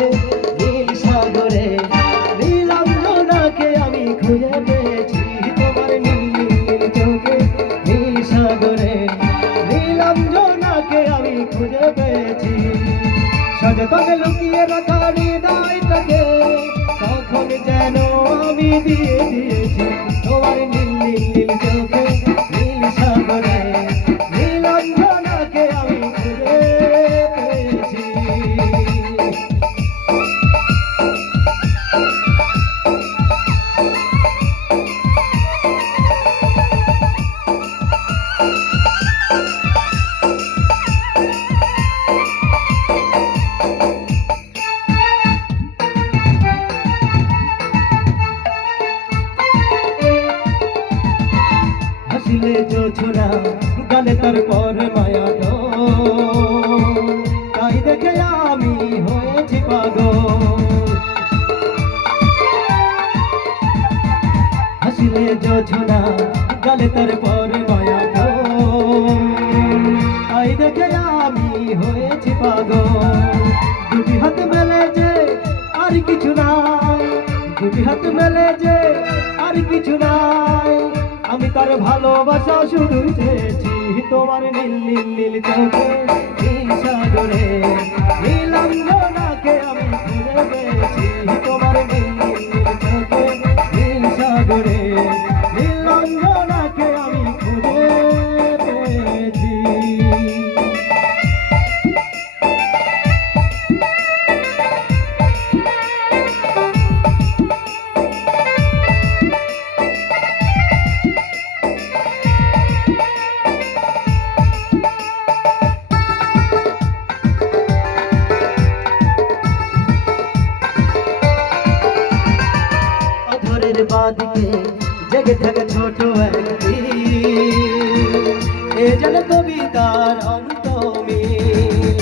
চোখে নীল সাগরে, নীলাঞ্জনাকে আমি খুঁজে পেয়েছি তোমার নীল নীল চোখে নীল সাগরে, নীলাঞ্জনাকে আমি খুঁজে পেয়েছি। সযতনে লুকিয়ে রাখা হৃদয়টাকে তখন যেন আমি দিয়ে দিয়েছি তোমার নীল নীল নীল চোখে নীল সাগরে, নীলাঞ্জনাকে আমি খুঁজে পেয়েছি। হাসিলে জোছনা গালে তার পর মায়া গো, তাই দেখে আমি হয়েছি পাগল। হাসিলে জোছনা গালে তার পর মায়া গো, তাই দেখে আমি হয়েছি পাগল। দুটি হাত মেলে যে আর কিছু নাই, দুটি হাত মেলে যে আর কিছু নাই, আমি তার ভালোবাসা শুধু চেয়েছি তোমার নীল নীল নীল চোখে নীল সাগরে, নীলাঞ্জনাকে আমি খুঁজে পেয়েছি তোমার নীল নীল নীল চোখে নীল সাগরে, নীলাঞ্জনাকে আমি খুঁজে পেয়েছি। বাদিকে জেগে থাকে ছোট একটি, এ যেন কবিতার অন্তমিল।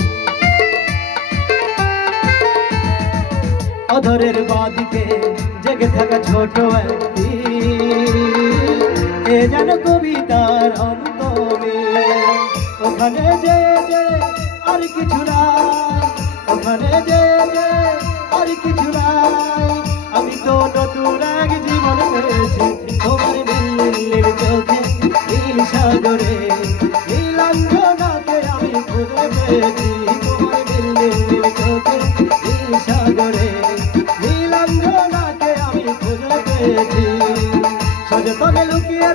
অধরের বাদিকে জেগে থাকা ছোট একটি, এ যেন কবিতার অন্তমিল। ওখানে যে আর কিছু নাই, ওখানে যে আর কিছু নাই, আমি তো নতুন এক জীবন পেয়েছি তোমার নীল নীল চোখে নীল সাগরে, নীলাঞ্জনাকে আমি খুঁজে পেয়েছি তোমার নীল নীল চোখে নীল সাগরে, নীলাঞ্জনাকে আমি খুঁজে পেয়েছি। সযতনে লুকিয়ে